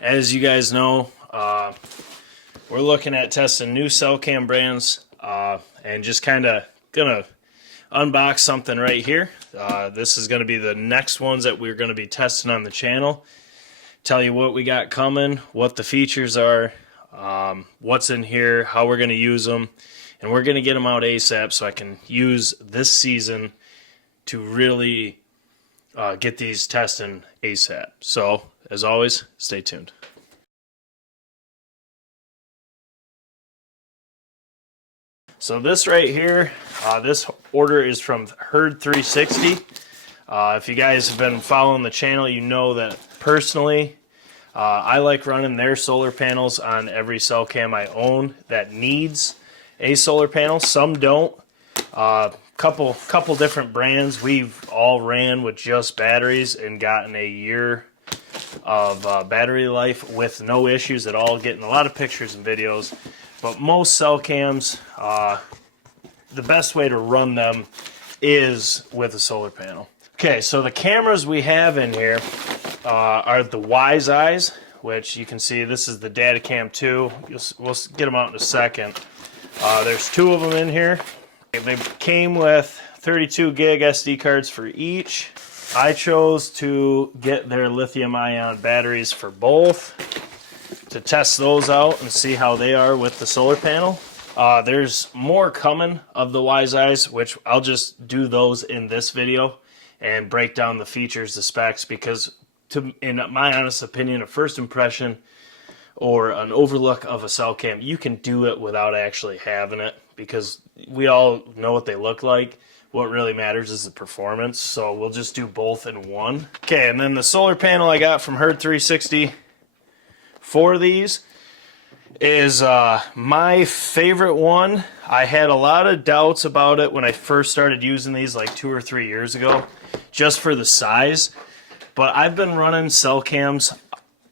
As you guys know, we're looking at testing new cell cam brands and just kind of gonna unbox something right here. This is going to be the next ones that we're going to be testing on the channel. Tell you what we got coming, what the features are, what's in here, how we're going to use them, and we're going to get them out ASAP so I can use this season to really get these testing ASAP. So, as always, stay tuned. So this right here, this order is from Herd 360. If you guys have been following the channel, you know that personally, I like running their solar panels on every cell cam I own that needs a solar panel. Some don't. Couple different brands. We've all ran with just batteries and gotten a year of battery life with no issues at all. Getting a lot of pictures and videos. But most cell cams, the best way to run them is with a solar panel. Okay, so the cameras we have in here are the Wise Eyes, which you can see this is the Datacam 2. We'll get them out in a second. There's two of them in here. They came with 32 gig SD cards for each. I chose to get their lithium ion batteries for both to test those out and see how they are with the solar panel. There's more coming of the Wise Eyes, which I'll just do those in this video and break down the features, the specs, because in my honest opinion, a first impression or an overlook of a cell cam, you can do it without actually having it, because we all know what they look like. What really matters is the performance, so we'll just do both in one. Okay, and then the solar panel I got from Herd 360 for these is my favorite one. I had a lot of doubts about it when I first started using these like 2 or 3 years ago, just for the size. But I've been running cell cams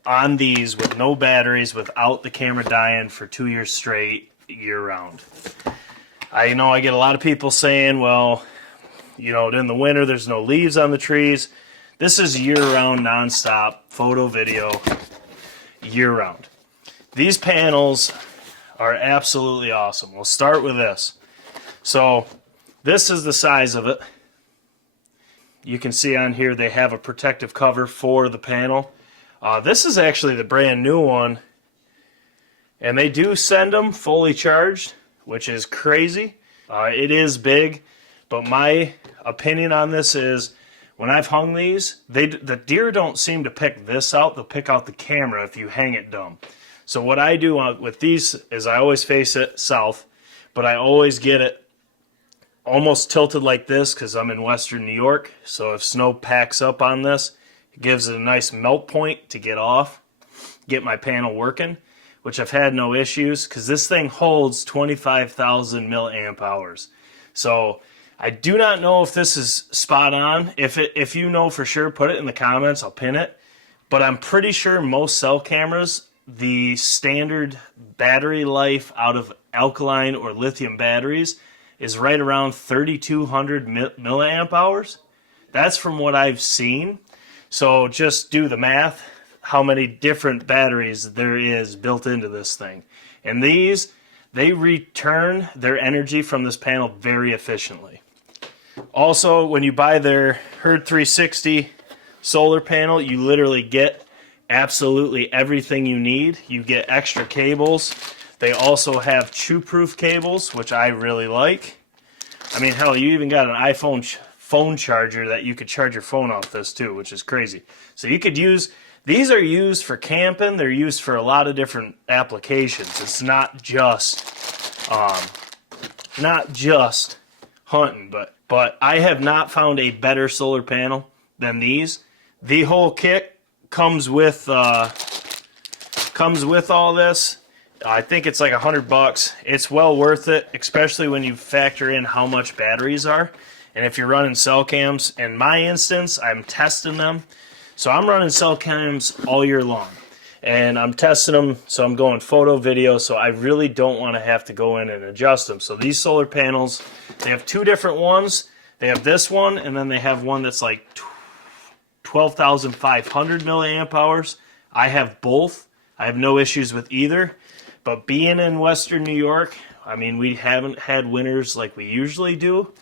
on these with no batteries, without the camera dying for 2 years straight, year round. I know I get a lot of people saying, well, you know, in the winter there's no leaves on the trees. This is year-round, non-stop photo, video, year-round. These panels are absolutely awesome. We'll start with this. So this is the size of it. You can see on here they have a protective cover for the panel. This is actually the brand new one, and they do send them fully charged, which is crazy. It is big, but my opinion on this is, when I've hung these, the deer don't seem to pick this out. They'll pick out the camera if you hang it dumb. So what I do with these is I always face it south, but I always get it almost tilted like this because I'm in western New York. So if snow packs up on this, it gives it a nice melt point to get off, get my panel working, which I've had no issues because this thing holds 25,000 milliamp hours. So I do not know if this is spot on. If you know for sure, put it in the comments. I'll pin it. But I'm pretty sure most cell cameras, the standard battery life out of alkaline or lithium batteries is right around 3,200 milliamp hours. That's from what I've seen. So just do the math, how many different batteries there is built into this thing. And these, they return their energy from this panel very efficiently. Also, when you buy their Herd 360 solar panel, you literally get absolutely everything you need. You get extra cables. They also have chew-proof cables, which I really like. I mean, hell, you even got an iPhone phone charger that you could charge your phone off this too, which is crazy. So you could use, these are used for camping. They're used for a lot of different applications. It's not just hunting, but I have not found a better solar panel than these. The whole kit comes with all this. I think it's like $100. It's well worth it, especially when you factor in how much batteries are. And if you're running cell cams, in my instance, I'm testing them. So I'm running cell cams all year long. And I'm testing them, so I'm going photo, video, so I really don't want to have to go in and adjust them. So these solar panels, they have two different ones. They have this one, and then they have one that's like 12,500 milliamp hours. I have both. I have no issues with either. But being in Western New York, I mean, we haven't had winters like we usually do.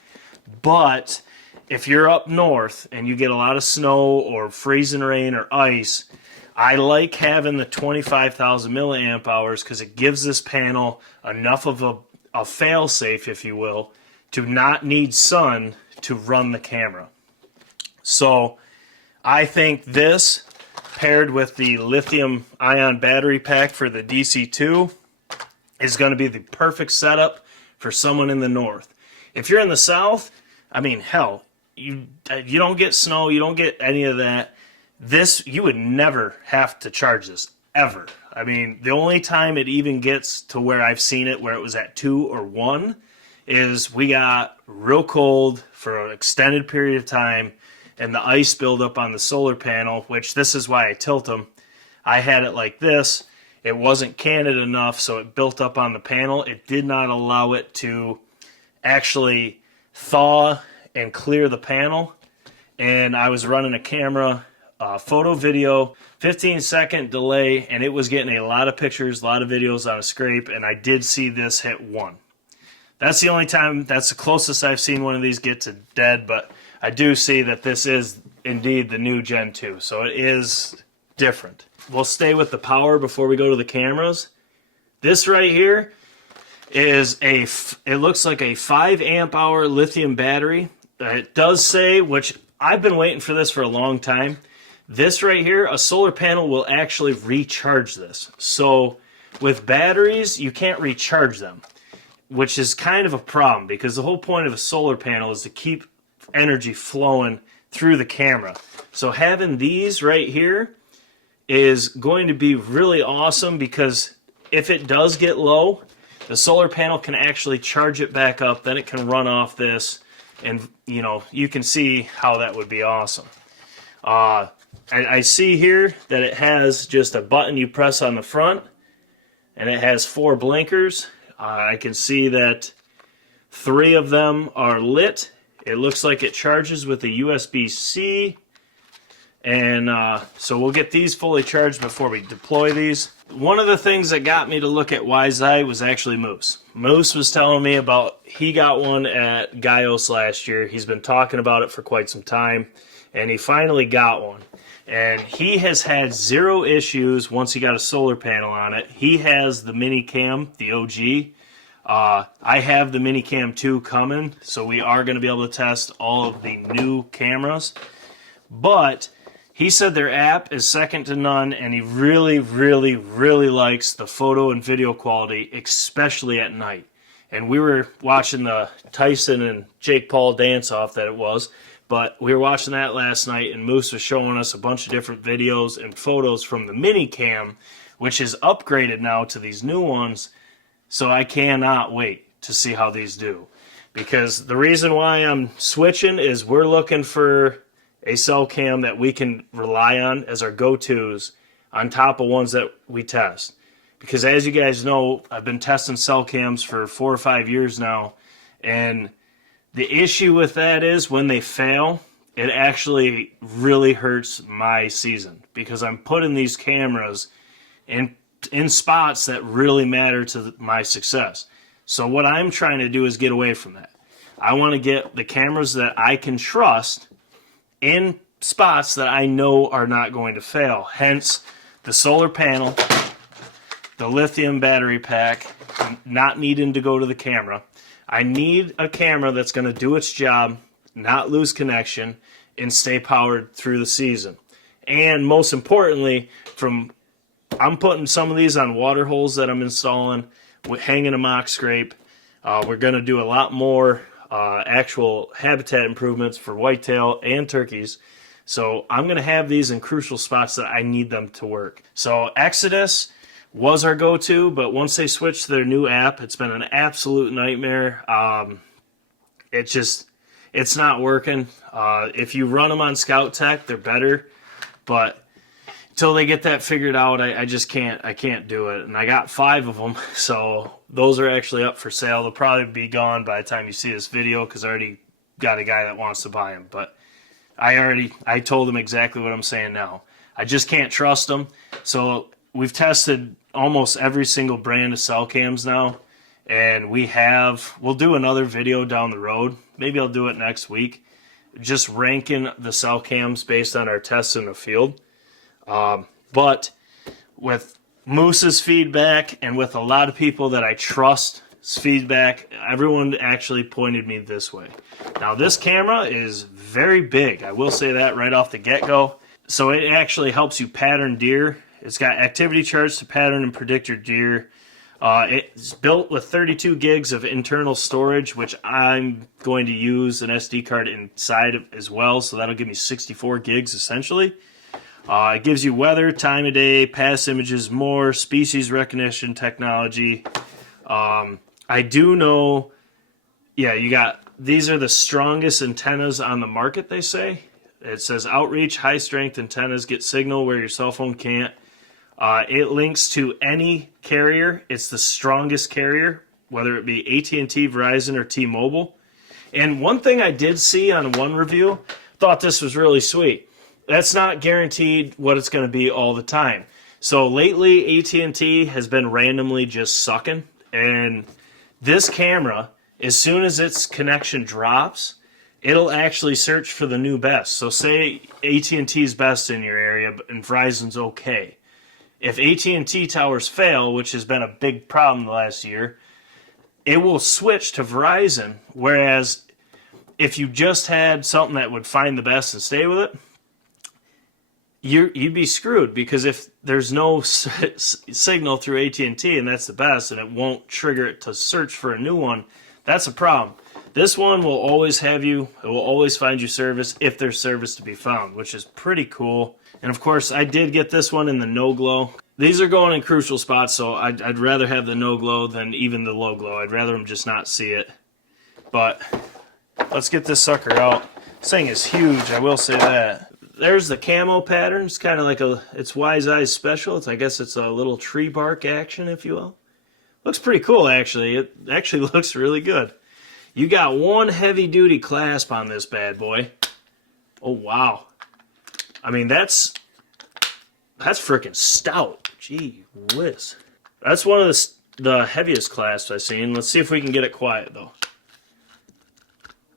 But if you're up north and you get a lot of snow or freezing rain or ice, I like having the 25,000 milliamp hours because it gives this panel enough of a fail-safe, if you will, to not need sun to run the camera. So I think this, paired with the lithium ion battery pack for the DC2, is going to be the perfect setup for someone in the north. If you're in the south, I mean, hell, you don't get snow, you don't get any of that. This, you would never have to charge this, ever. I mean, the only time it even gets to where I've seen it, where it was at 2 or 1, is we got real cold for an extended period of time, and the ice buildup on the solar panel, which this is why I tilt them. I had it like this. It wasn't canted enough, so it built up on the panel. It did not allow it to actually thaw and clear the panel. And I was running a camera, photo, video, 15-second delay, and it was getting a lot of pictures, a lot of videos on a scrape, and I did see this hit 1. That's the only time, that's the closest I've seen one of these get to dead, but I do see that this is indeed the new Gen 2, so it is different. We'll stay with the power before we go to the cameras. This right here is it looks like a 5 amp hour lithium battery. It does say, which I've been waiting for this for a long time, this right here, a solar panel will actually recharge this. So with batteries, you can't recharge them, which is kind of a problem because the whole point of a solar panel is to keep energy flowing through the camera. So having these right here is going to be really awesome because if it does get low, the solar panel can actually charge it back up, then it can run off this, and you know, you can see how that would be awesome. I see here that it has just a button you press on the front, and it has 4 blinkers. I can see that 3 of them are lit. It looks like it charges with a USB-C, and so we'll get these fully charged before we deploy these. One of the things that got me to look at WiseEye was actually Moose. Moose was telling me about, he got one at Gaios last year. He's been talking about it for quite some time, and he finally got one. And he has had 0 issues once he got a solar panel on it. He has the mini cam, the OG. I have the mini cam 2 coming, so we are going to be able to test all of the new cameras. But he said their app is second to none, and he really, really, really likes the photo and video quality, especially at night. And we were watching the Tyson and Jake Paul dance-off that it was, but we were watching that last night, and Moose was showing us a bunch of different videos and photos from the mini cam, which is upgraded now to these new ones. So I cannot wait to see how these do. Because the reason why I'm switching is we're looking for a cell cam that we can rely on as our go-tos on top of ones that we test. Because as you guys know, I've been testing cell cams for 4 or 5 years now, and the issue with that is when they fail, it actually really hurts my season because I'm putting these cameras in spots that really matter to my success. So what I'm trying to do is get away from that. I want to get the cameras that I can trust in spots that I know are not going to fail. Hence, the solar panel, the lithium battery pack, not needing to go to the camera. I need a camera that's going to do its job, not lose connection, and stay powered through the season. And most importantly, I'm putting some of these on water holes that I'm installing, hanging a mock scrape. We're going to do a lot more actual habitat improvements for whitetail and turkeys. So I'm going to have these in crucial spots that I need them to work. So Exodus was our go-to, but once they switched to their new app, it's been an absolute nightmare. It's not working. If you run them on Scout Tech, they're better, but until they get that figured out, I just can't. I can't do it. And I got 5 of them, so those are actually up for sale. They'll probably be gone by the time you see this video because I already got a guy that wants to buy them. But I told him exactly what I'm saying now. I just can't trust them. So we've tested almost every single brand of cell cams now, and we'll do another video down the road. Maybe I'll do it next week, just ranking the cell cams based on our tests in the field. But with Moose's feedback and with a lot of people that I trust's feedback, everyone actually pointed me this way. Now this camera is very big. I will say that right off the get-go. So it actually helps you pattern deer. It's got activity charts to pattern and predict your deer. It's built with 32 gigs of internal storage, which I'm going to use an SD card inside as well, so that'll give me 64 gigs essentially. It gives you weather, time of day, past images, more, species recognition technology. I do know, yeah, these are the strongest antennas on the market, they say. It says outreach, high strength antennas get signal where your cell phone can't. It links to any carrier. It's the strongest carrier, whether it be AT&T, Verizon, or T-Mobile. And one thing I did see on one review, thought this was really sweet. That's not guaranteed what it's going to be all the time. So lately, AT&T has been randomly just sucking. And this camera, as soon as its connection drops, it'll actually search for the new best. So say AT&T's best in your area and Verizon's okay. If AT&T towers fail, which has been a big problem the last year, it will switch to Verizon. Whereas if you just had something that would find the best and stay with it, you'd be screwed, because if there's no signal through AT&T and that's the best, and it won't trigger it to search for a new one, that's a problem. This one will always have you, it will always find you service if there's service to be found, which is pretty cool. And of course, I did get this one in the no glow. These are going in crucial spots, so I'd rather have the no glow than even the low glow. I'd rather them just not see it. But let's get this sucker out. This thing is huge, I will say that. There's the camo pattern. It's kind of like it's Wise Eyes Special. I guess it's a little tree bark action, if you will. Looks pretty cool, actually. It actually looks really good. You got one heavy-duty clasp on this bad boy. Oh, wow. I mean, that's freaking stout. Gee whiz. That's one of the heaviest clasps I've seen. Let's see if we can get it quiet, though.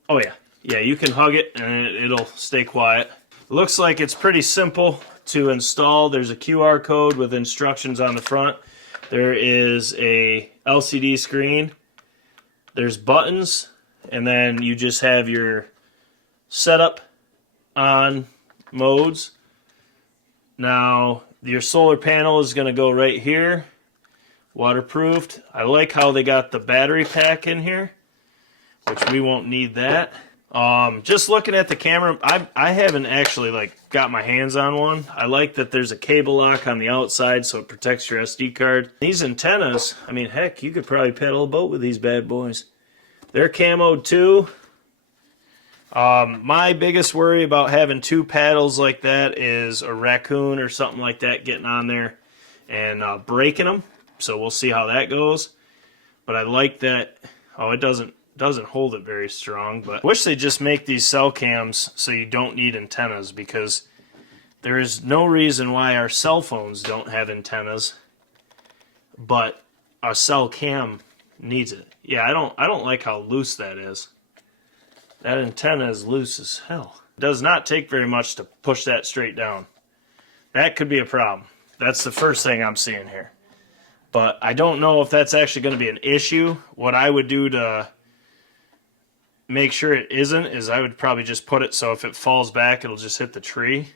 Oh, yeah. Yeah, you can hug it, and it'll stay quiet. Looks like it's pretty simple to install. There's a QR code with instructions on the front. There is a LCD screen. There's buttons, and then you just have your setup on modes. Now, your solar panel is going to go right here, waterproofed. I like how they got the battery pack in here, which we won't need that. Just looking at the camera, I haven't actually got my hands on one. I like that there's a cable lock on the outside so it protects your SD card. These antennas, I mean, heck, you could probably paddle a boat with these bad boys. They're camoed too. My biggest worry about having two paddles like that is a raccoon or something like that getting on there and breaking them. So we'll see how that goes. But I like that. Oh, it doesn't hold it very strong, but I wish they just make these cell cams so you don't need antennas, because there is no reason why our cell phones don't have antennas, but a cell cam needs it. Yeah, I don't like how loose that is. That antenna is loose as hell. It does not take very much to push that straight down. That could be a problem. That's the first thing I'm seeing here. But I don't know if that's actually going to be an issue. What I would do to make sure it isn't is I would probably just put it so if it falls back, it'll just hit the tree.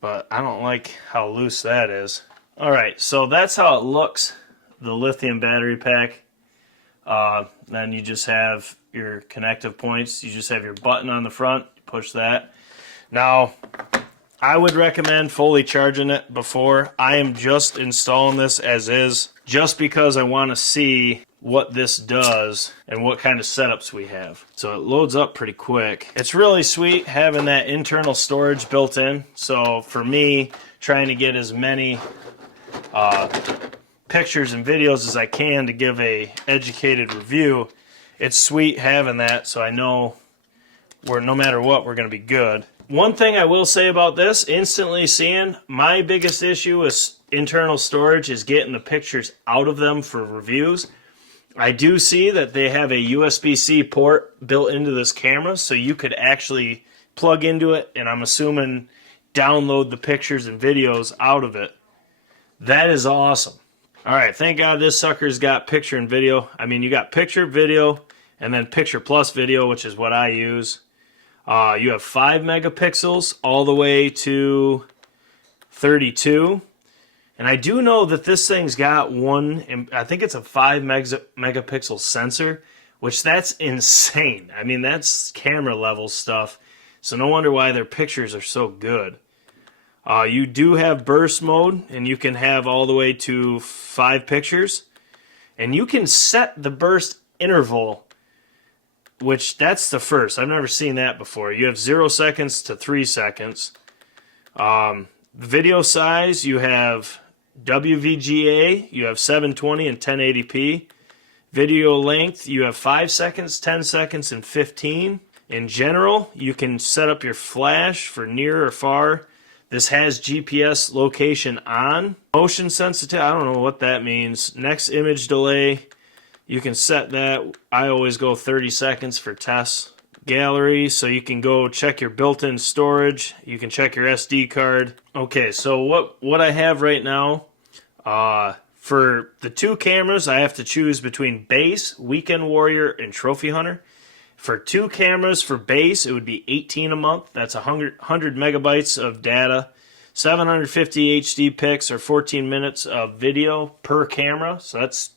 But I don't like how loose that is. Alright, so that's how it looks, the lithium battery pack. Then you just have your connective points. You just have your button on the front. Push that. Now, I would recommend fully charging it before. I am just installing this as is, just because I want to see what this does and what kind of setups we have. So it loads up pretty quick. It's really sweet having that internal storage built in. So for me, trying to get as many pictures and videos as I can to give a educated review, it's sweet having that, so I know no matter what, we're going to be good. One thing I will say about this, instantly seeing, my biggest issue with internal storage is getting the pictures out of them for reviews. I do see that they have a USB-C port built into this camera, so you could actually plug into it, and I'm assuming download the pictures and videos out of it. That is awesome. All right, thank God this sucker's got picture and video. I mean, you got picture, video, and then picture plus video, which is what I use. You have 5 megapixels all the way to 32. And I do know that this thing's got one, I think it's a 5 megapixel sensor, which that's insane. I mean, that's camera level stuff. So no wonder why their pictures are so good. You do have burst mode, and you can have all the way to 5 pictures. And you can set the burst interval, which that's the first. I've never seen that before. You have 0 seconds to 3 seconds. Video size, you have WVGA, you have 720 and 1080p. Video length, you have 5 seconds, 10 seconds, and 15. In general, you can set up your flash for near or far. This has GPS location on. Motion sensitivity, I don't know what that means. Next image delay, you can set that. I always go 30 seconds for tests. Gallery, so you can go check your built-in storage. You can check your SD card. Okay, so what I have right now, for the 2 cameras, I have to choose between base, weekend warrior, and trophy hunter. For 2 cameras for base, it would be $18 a month. That's 100 megabytes of data, 750 HD pics, or 14 minutes of video per camera. So that's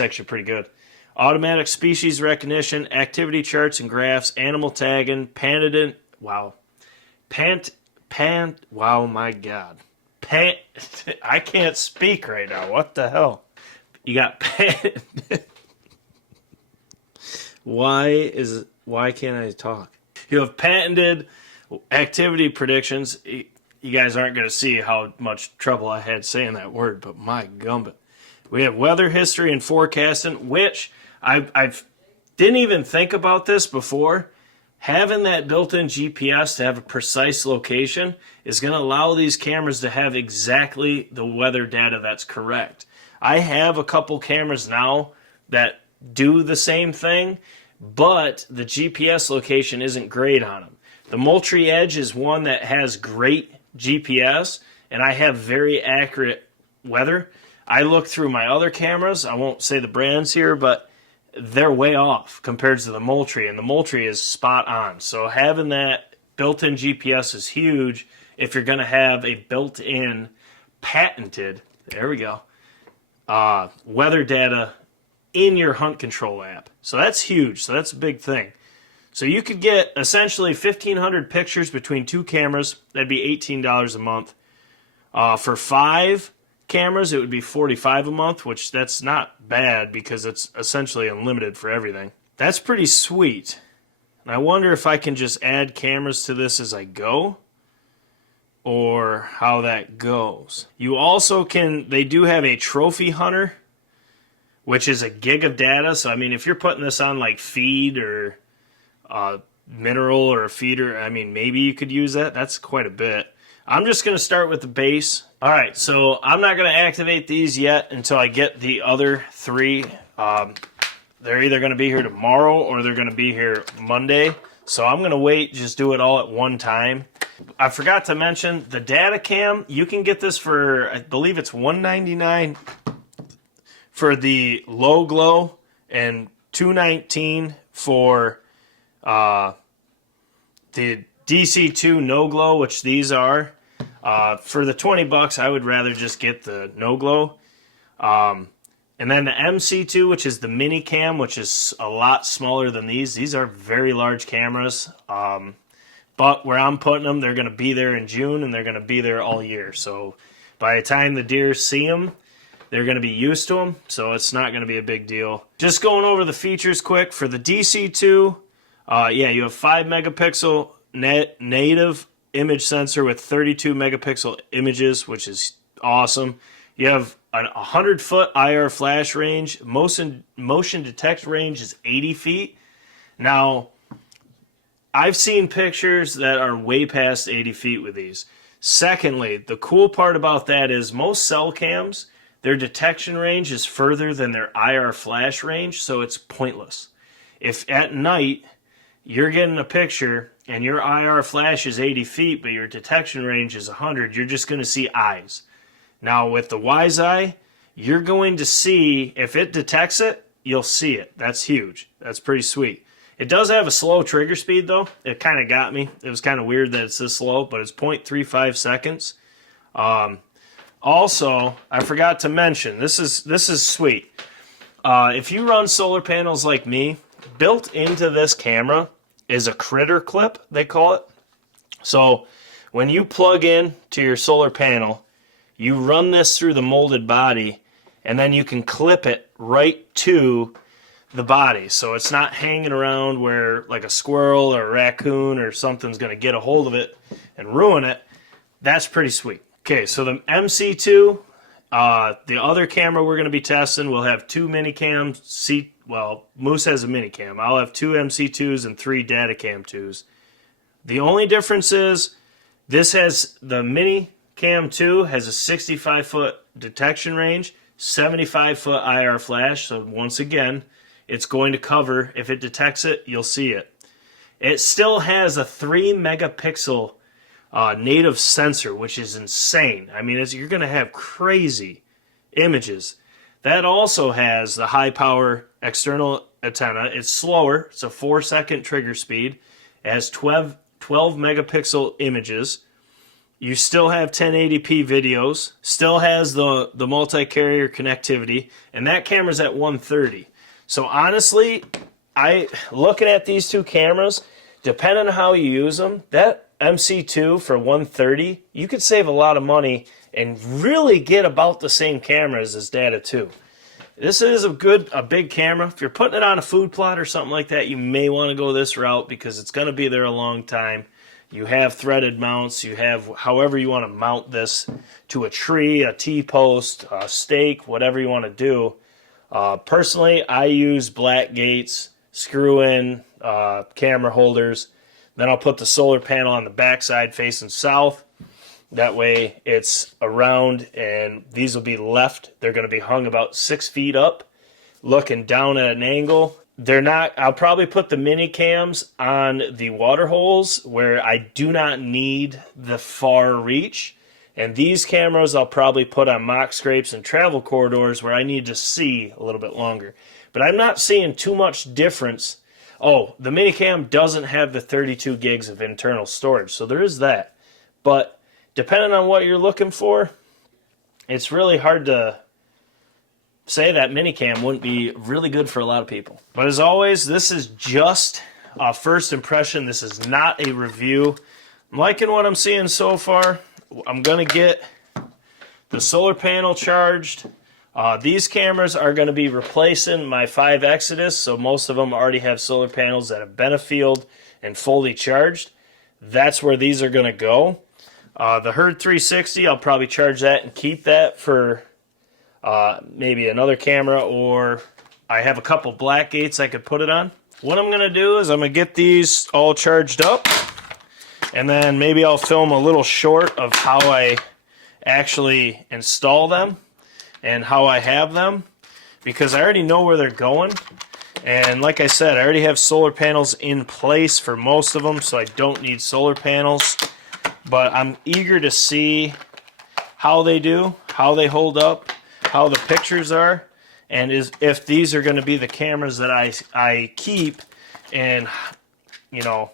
actually pretty good. Automatic species recognition, activity charts and graphs, animal tagging, Panadin. Wow. Wow, my God. I can't speak right now. What the hell? You got why can't I talk? You have patented activity predictions. You guys aren't going to see how much trouble I had saying that word, but my gumbit. We have weather history and forecasting, which I didn't even think about this before. Having that built-in GPS to have a precise location is going to allow these cameras to have exactly the weather data that's correct. I have a couple cameras now that do the same thing, but the GPS location isn't great on them. The Moultrie Edge is one that has great GPS, and I have very accurate weather. I look through my other cameras. I won't say the brands here, but they're way off compared to the Moultrie, and the Moultrie is spot on. So having that built-in GPS is huge if you're going to have a built-in patented, there we go, weather data in your hunt control app. So that's huge. So that's a big thing. So you could get essentially 1,500 pictures between 2 cameras. That'd be $18 a month. For 5 cameras, it would be $45 a month, which that's not bad because it's essentially unlimited for everything. That's pretty sweet. And I wonder if I can just add cameras to this as I go, or how that goes. You also can, they do have a trophy hunter, which is a gig of data. So I mean, if you're putting this on like feed or mineral or a feeder, I mean, maybe you could use that. That's quite a bit. I'm just going to start with the base. All right, so I'm not going to activate these yet until I get the other 3. They're either going to be here tomorrow or they're going to be here Monday. So I'm going to wait, just do it all at one time. I forgot to mention the data cam. You can get this for, I believe it's $199 for the low glow and $219 for the DC2 no glow, which these are. For the $20, I would rather just get the no glow. And then the MC2, which is the mini cam, which is a lot smaller than these. These are very large cameras. But where I'm putting them, they're going to be there in June, and they're going to be there all year. So by the time the deer see them, they're going to be used to them. So it's not going to be a big deal. Just going over the features quick. For the DC2, yeah, you have 5 megapixel native image sensor with 32 megapixel images, which is awesome. You have a 100-foot IR flash range. Motion detect range is 80 feet. Now, I've seen pictures that are way past 80 feet with these. Secondly, the cool part about that is most cell cams, their detection range is further than their IR flash range, so it's pointless. If at night you're getting a picture and your IR flash is 80 feet, but your detection range is 100, you're just going to see eyes. Now with the WiseEye, you're going to see, if it detects it, you'll see it. That's huge. That's pretty sweet. It does have a slow trigger speed though. It kind of got me. It was kind of weird that it's this slow, but it's 0.35 seconds. Also, I forgot to mention, this is sweet. If you run solar panels like me, built into this camera is a critter clip, they call it. So when you plug in to your solar panel, you run this through the molded body, and then you can clip it right to the body. So it's not hanging around where like a squirrel or a raccoon or something's going to get a hold of it and ruin it. That's pretty sweet. Okay, so the MC2, the other camera we're going to be testing will have 2 mini cams. Well, Moose has a mini cam. I'll have 2 MC2s and 3 data cam 2s. The only difference is this has, the mini cam 2 has a 65-foot detection range, 75-foot IR flash. So once again, it's going to cover, if it detects it, you'll see it. It still has a 3 megapixel native sensor, which is insane. I mean, you're going to have crazy images. That also has the high power external antenna. It's slower. It's a 4-second trigger speed. It has 12 megapixel images. You still have 1080p videos. Still has the multi-carrier connectivity. And that camera's at 130. So honestly, looking at these 2 cameras, depending on how you use them, that MC2 for 130, you could save a lot of money and really get about the same cameras as Data 2. This is a big camera. If you're putting it on a food plot or something like that, you may want to go this route because it's going to be there a long time. You have threaded mounts. You have however you want to mount this to a tree, a T-post, a stake, whatever you want to do. Personally, I use black gates, screw-in camera holders. Then I'll put the solar panel on the backside facing south. That way it's around, and these will be left. They're going to be hung about 6 feet up, looking down at an angle. They're not. I'll probably put the mini cams on the water holes where I do not need the far reach. And these cameras I'll probably put on mock scrapes and travel corridors where I need to see a little bit longer. But I'm not seeing too much difference. Oh, the minicam doesn't have the 32 gigs of internal storage, so there is that. But depending on what you're looking for, it's really hard to say that minicam wouldn't be really good for a lot of people. But as always, this is just a first impression. This is not a review. I'm liking what I'm seeing so far. I'm going to get the solar panel charged. These cameras are going to be replacing my 5 Exodus, so most of them already have solar panels that have been afield and fully charged. That's where these are going to go. The Herd 360, I'll probably charge that and keep that for maybe another camera, or I have a couple black gates I could put it on. What I'm going to do is I'm going to get these all charged up, and then maybe I'll film a little short of how I actually install them and how I have them, because I already know where they're going. And like I said, I already have solar panels in place for most of them, so I don't need solar panels. But I'm eager to see how they do, how they hold up, how the pictures are, and if these are going to be the cameras that I keep in, you know,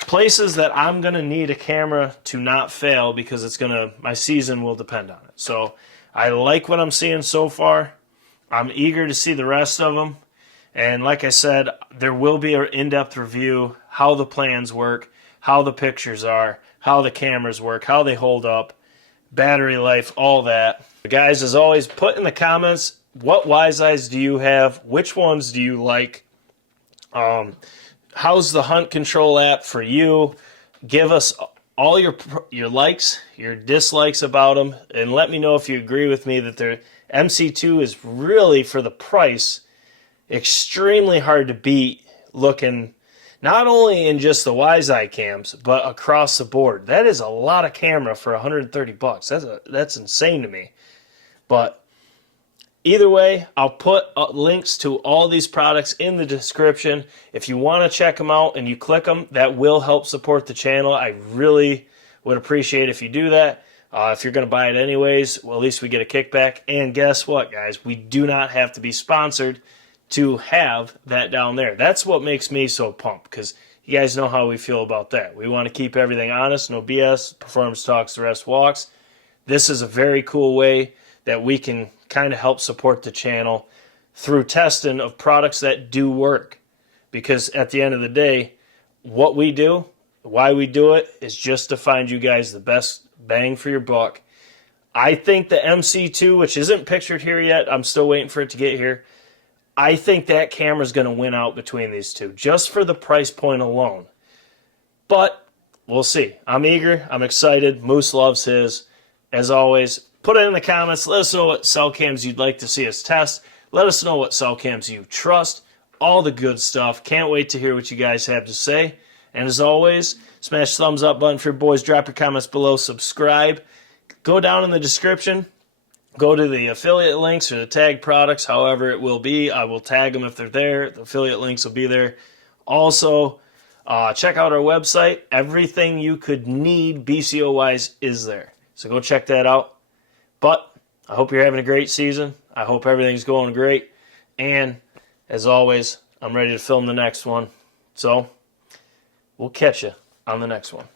places that I'm going to need a camera to not fail, because it's going to, my season will depend on it. So I like what I'm seeing so far. I'm eager to see the rest of them. And like I said, there will be an in-depth review, how the plans work, how the pictures are, how the cameras work, how they hold up, battery life, all that. Guys, as always, put in the comments, what WiseEyes do you have? Which ones do you like? How's the hunt control app for you? Give us all your likes, your dislikes about them, and let me know if you agree with me that their MC2 is really, for the price, extremely hard to beat looking Not only in just the WiseEye cams, but across the board. That is a lot of camera for $130. That's insane to me. But either way, I'll put links to all these products in the description. If you want to check them out and you click them, that will help support the channel. I really would appreciate if you do that. If you're going to buy it anyways, well, at least we get a kickback. And guess what, guys? We do not have to be sponsored to have that down there. That's what makes me so pumped, because you guys know how we feel about that. We want to keep everything honest, no BS. Performance talks, the rest walks. This is a very cool way that we can kind of help support the channel through testing of products that do work. Because at the end of the day, what we do, why we do it, is just to find you guys the best bang for your buck. I think the MC2, which isn't pictured here yet, I'm still waiting for it to get here, I think that camera's going to win out between these two, just for the price point alone. But we'll see. I'm eager. I'm excited. Moose loves his. As always, put it in the comments. Let us know what cell cams you'd like to see us test. Let us know what cell cams you trust. All the good stuff. Can't wait to hear what you guys have to say. And as always, smash the thumbs up button for your boys. Drop your comments below. Subscribe. Go down in the description. Go to the affiliate links or the tag products, however it will be. I will tag them if they're there. The affiliate links will be there. Also, check out our website. Everything you could need BCO-wise is there. So go check that out. But I hope you're having a great season. I hope everything's going great. And as always, I'm ready to film the next one. So we'll catch you on the next one.